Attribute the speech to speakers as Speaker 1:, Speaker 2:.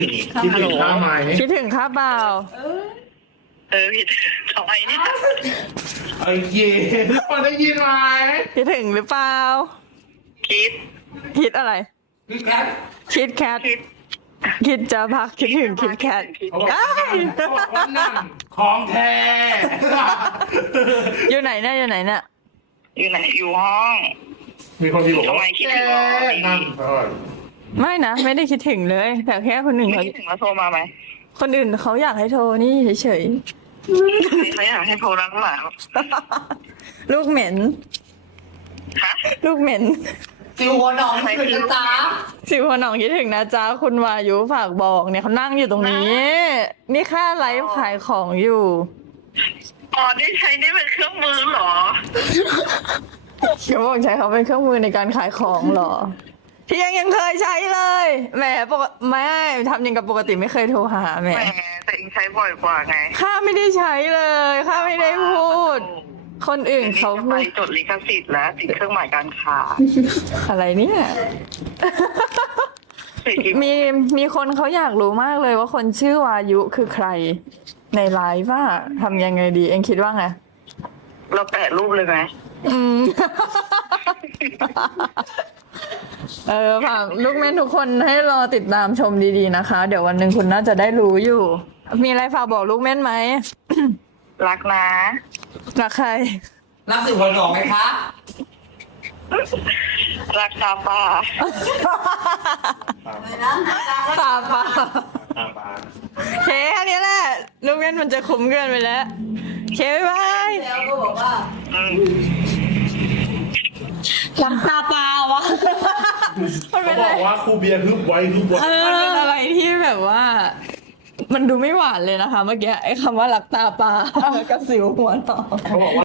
Speaker 1: คิดถึงข้าไหม
Speaker 2: คิดถึงข้าเปล่า
Speaker 3: พี่ทำไมเนี่ย
Speaker 1: ไอ้เย่ทุกคนได้ยินไหม
Speaker 2: คิดถึงหรือเปล่า
Speaker 3: คิด
Speaker 2: คิดอะไร
Speaker 1: พี่แคท
Speaker 2: คิดแคท
Speaker 3: คิด
Speaker 2: คิดจะพักคิดถึงคิดแคท
Speaker 1: เขาบอก
Speaker 2: อ้าย
Speaker 1: เขาบอกว่านั่นของแท้
Speaker 2: อยู่ไหนเนี่ยอยู่ไหนเนี่ย
Speaker 3: อยู่ไหนอยู่ห้อง
Speaker 1: มีคนที่บอก
Speaker 3: ทำไม
Speaker 1: ว่า
Speaker 3: คิดถึงเหรอ
Speaker 1: นั่นเออ
Speaker 2: ไม่นะไม่ได้คิดถึงเลย แต่แค่คนอื่น
Speaker 3: ไม่
Speaker 2: เขา
Speaker 3: คิดถึงแล้วโทรมาไหม
Speaker 2: คนอื่นเขาอยากให้โทรนี่เฉย
Speaker 3: เขาอยากให้โทรรักหมา
Speaker 2: ๆลูกเหม็น
Speaker 3: ฮะ
Speaker 2: ลูกเหม็น
Speaker 4: จิวหัวหนองคิดถึงนะจ๊ะ
Speaker 2: สิวหัวหนองคิดถึงนะจ๊ะคุณวายุฝากบอกเนี่ยเขานั่งอยู่ตรงนี้ นี่ค่าไลฟ์ขายของอยู่
Speaker 3: อ๋อได้ใช้นี่เป็นเครื่องมือเหรอ
Speaker 2: เขาบอกใช้เขาเป็นเครื่องมือในการขายของเหรอที่ยังเคยใช้เลยแหมปกไม่ทำยังกับปกติไม่เคยโทรหาแหม
Speaker 3: แหมแต่เองใช้บ่อยกว่าไง
Speaker 2: ข้าไม่ได้ใช้เลยข้าไม่ได้พูด คนอื่นเขา
Speaker 3: จะ
Speaker 2: พู
Speaker 3: ไป
Speaker 2: ด
Speaker 3: จดลิขสิทธิ์แล้วติดเครื่องหมายการค้า
Speaker 2: อะไรเนี่ย มีคนเขาอยากรู้มากเลยว่าคนชื่อวายุคือใคร ในไลฟ์ว่าทำยังไงดี เองคิดว่าไง
Speaker 3: เราแปะรูปเลยไหม
Speaker 2: อืม ฝากลูกแม่ทุกคนให้รอติดตามชมดีๆนะคะ เดี๋ยววันหนึ่งคุณน่าจะได้รู้อยู่ มีอะไรฝากบอกลูกแม่ไหม
Speaker 3: รักนะ
Speaker 2: รักใคร
Speaker 4: รักสิวหัวหนองไหมคะ
Speaker 3: รักตาฟ้า
Speaker 2: ตาปลา
Speaker 1: ตามมา
Speaker 2: เคแค่นี้แหละ ลูกแม่มันจะคุ้มเกินไปแล้ว เคบ๊ายบาย
Speaker 4: แล้วก็บอกว่า
Speaker 3: อืม
Speaker 2: หลังตาเปล่าวะมันเป็
Speaker 1: เขา
Speaker 2: น
Speaker 1: บ
Speaker 2: อะไร
Speaker 1: อกว่าครูเบียร์ฮึบไว้ฮึบไว้
Speaker 2: มันเป็นอะไรที่แบบว่า มันดูไม่หวานเลยนะคะ เมื่อกี้ไอ้คำว่าหลักตาปลากับสิวหัวหนอง
Speaker 1: เขาบอกว่า